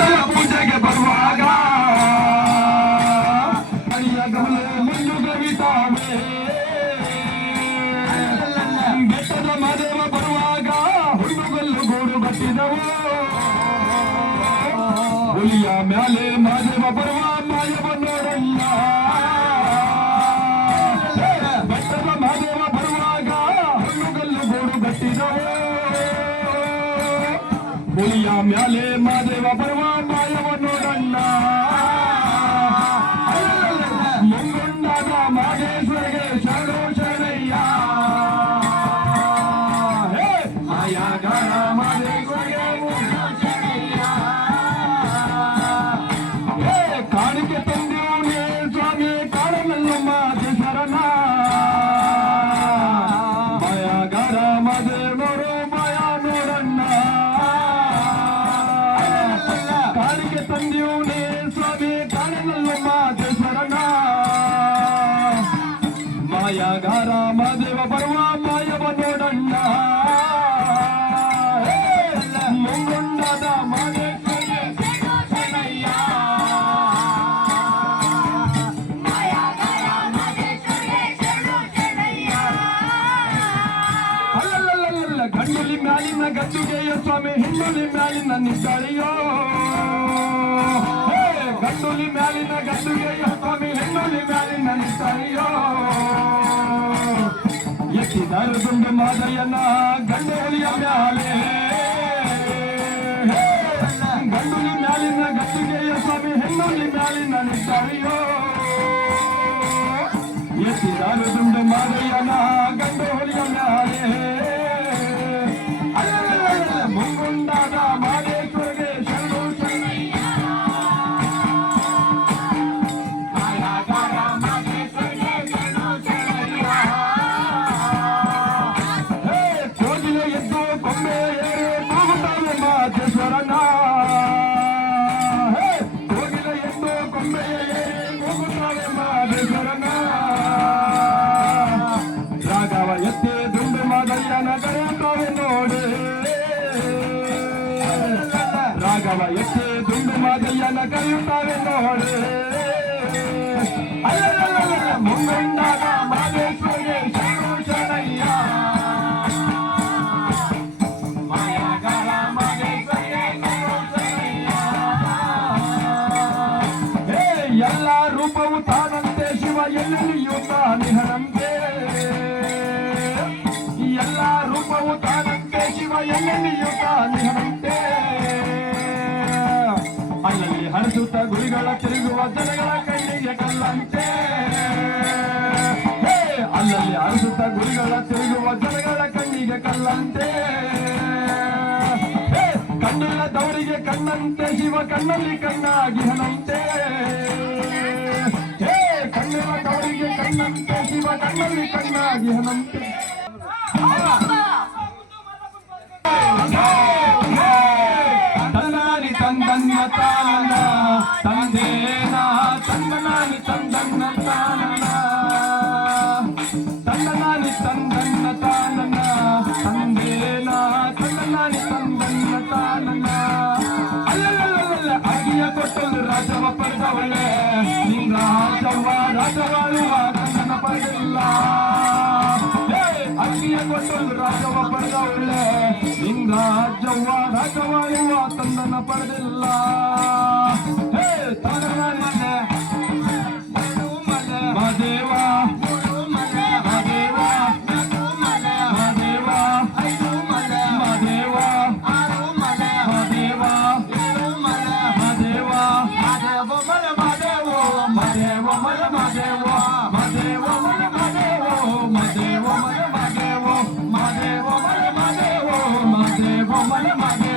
ಗಂಡನ ಪೂಜೆಗೆ ಬರುವಾಗ ಅಯ್ಯ ಗಮಲೆ ಮಂಜು ಕವಿತಾವೆ ಬೆಟ್ಟದ ಮಾದೇವ ಬರುವಾಗ ಹುಡುಗಲ್ಲು ಗೂಡು ಕಟ್ಟಿದವು ಹುಲಿಯ ಮ್ಯಾಲೆ ಮಾದೇವ ಬರುವ ಮಾಯವ ನೋಡಲ್ಲ ಬೆಟ್ಟದ ಮಾದೇವ ಬರುವಾಗ ಹುಡುಗಲ್ಲು ಗೂಡು ಕಟ್ಟಿದವು ಹುಲಿಯ ಮ್ಯಾಲೆ ಮಾದೇವ ಬರುವ ಮಾಯವ ನೋಡಣ್ಣ ಮುಂಗುಂಡಾದ ಮಾದೇಶ್ವರಿಗೆ ಶರಣು ಶರಣಯ್ಯ ಮಾಯಾಗಾರ ಮಾದೇಶ್ವರಿಗೆ ಕಾಣಿಕೆ ತಂದಿರುವೇ ಸ್ವಾಮಿ ಕಾಣನಲ್ಲಮ್ಮ ಶರಣ ಮಾಯಾಗಾರ ಮಾದೇವರು ಮಾಯಾ ನೋಡಣ್ಣ ಕಾಣಿಕೆ ತಂದಿರುವೇ ಸ್ವಾಮಿ ಕಾಣನಲ್ಲಮ್ಮ ಶರಣ ಮಾಯಾಗಾರ ಮಾದೇವ ಬರುವ ಮಾಯವ ನೋಡಣ್ಣ ಮುಂಗುಂಡದ ಮಾದೇಶ್ವರಿಗೆ ಶರಣಯ್ಯ ಅಲ್ಲಲ್ಲ ಗಂಡುಲಿ ಮ್ಯಾಲಿನ ಗದ್ದುಗೆಯ ಸ್ವಾಮಿ ಹಿಂಡುಲಿ ಮ್ಯಾಲಿನ ನಿದ್ದಾಳಿಯೋ ಗಂಡುಲಿ ಮ್ಯಾಲಿನ ಗದ್ದುಗೆಯ ಸ್ವಾಮಿ ಹಿಂಡುಲಿ ಮ್ಯಾಲಿನ ನಿದ್ದಾಳಿಯೋ ಎತ್ತಿದರು ದುಂಡು ಮಾದಯ್ಯನ ಗಂಡೋಲಿಯ ಮ್ಯಾಲೆ ಗಂಡುಲಿ ಮ್ಯಾಲಿನ ಗದ್ದುಗೆಯ ಸ್ವಾಮಿ ಹೆಣ್ಣುಲಿ ಮ್ಯಾಲಿನ ನಿದ್ದಾಳಿಯೋ ಎತ್ತಿದರು ದುಂಡು ಮಾದಯ್ಯನ ಗಂಡೋಲಿಯ ಮ್ಯಾಲೆ ಮುಂಗುಂಡಾದ ಮಾದೇಶ್ವರಿಗೆ ಶರಣು ಶರಣಯ್ಯ ಮಾಯಾಗಾರ ಮಾದೇಶ್ವರಿಗೆ ಶರಣು ಶರಣಯ್ಯ ಕೋಗಿಲೆ ಎದ್ದು ಕೊಂಬೆ ಏರಿ ಕೂಗುತ್ತಾವೆ ಮಾದೇಶ್ವರನ ಕೋಗಿಲೆ ಎದ್ದು ಕೊಂಬೆ ಏರಿ ಕೂಗುತ್ತಾವೆ ಮಾದೇಶ್ವರನ ರಾಘವ ಎತ್ತಿ ದುಂಡು ಮಾದಯ್ಯನ ಕರೆಯುತ್ತವೆ ನೋಡಿ ರಾಘವ ಎತ್ತಿ ದುಂಡು ಮಾದಯ್ಯನ ಕರೆಯುತ್ತವೆ ನೋಡಿ ಮುಂಗುಂಡಾದ ಮಾದೇಶ್ವರಿಗೆ ಶರಣು ಶರಣಯ್ಯ ಮಾಯಾಗಾರ ಮಾದೇಶ್ವರಿಗೆ ಶರಣು ಶರಣಯ್ಯ ಎಲ್ಲ ರೂಪವು ತಾನಂತೆ ಶಿವ ಎಲ್ಲಿಯೂ ತಾನಿಹನಂತೆ ಎಲ್ಲ ರೂಪವು ತಾನಂತೆ ಶಿವ ಎಲ್ಲಿಯೂ ತಾನಿಹನಂತೆ ಅಲ್ಲಲ್ಲಿ ಹರಿಸುತ್ತ ಗುರಿಗಳ ತಿರುಗುವ ಜನಗಳ ಕಣ್ಣಿಗೆ ಕಲ್ಲಂತೆ ಅಲ್ಲಲ್ಲಿ ಹರಿಸುತ್ತ ಗುರಿಗಳ ತಿರುಗುವ ಜನಗಳ ಕಣ್ಣಿಗೆ ಕಲ್ಲಂತೆ ಕಣ್ಣಿನ ದವರಿಗೆ ಕಣ್ಣಂತೆ ಶಿವ ಕಣ್ಣಲ್ಲಿ ಕಣ್ಣಾಗಿಹನಂತೆ ಕಣ್ಣಿನ ದವರಿಗೆ ಕಣ್ಣಂತೆ ಶಿವ ಕಣ್ಣಲ್ಲಿ ಕಣ್ಣಾಗಿಹನಂತೆ ತಂದಾನಿ ತಂದನ್ನ ತಾನನ ತಂದೇನ ತಂದನಾನಿ ತಂದನ್ನ ತಾನನ ತಂದನಾನಿ ತಂದನ್ನ ತಾನನ ತಂದೇನ ತಂದನಾನಿ ತಂದನ್ನ ತಾನನ ಅಲ್ಲಲ್ಲ ಅಗಿಯ ಕೊಟ್ಟಲು ರಾಜವ ಪಡೆದವಳೆ ನಿನ್ನ ರಾಜವ ರಾಜವಾಳುವ ತಂದನ ಪಡೆದಿಲ್ಲ ಅಗಿಯ ಕೊಟ್ಟಲು ರಾಜವ ಪಡೆದವಳೆ ನಿನ್ನ ರಾಜವ್ವ ರಾಜವಾಳುವ ತಂದನ ಪಡೆದಿಲ್ಲ ತಂದನಾನಿದ್ದೆ ಮದೇವ Mother,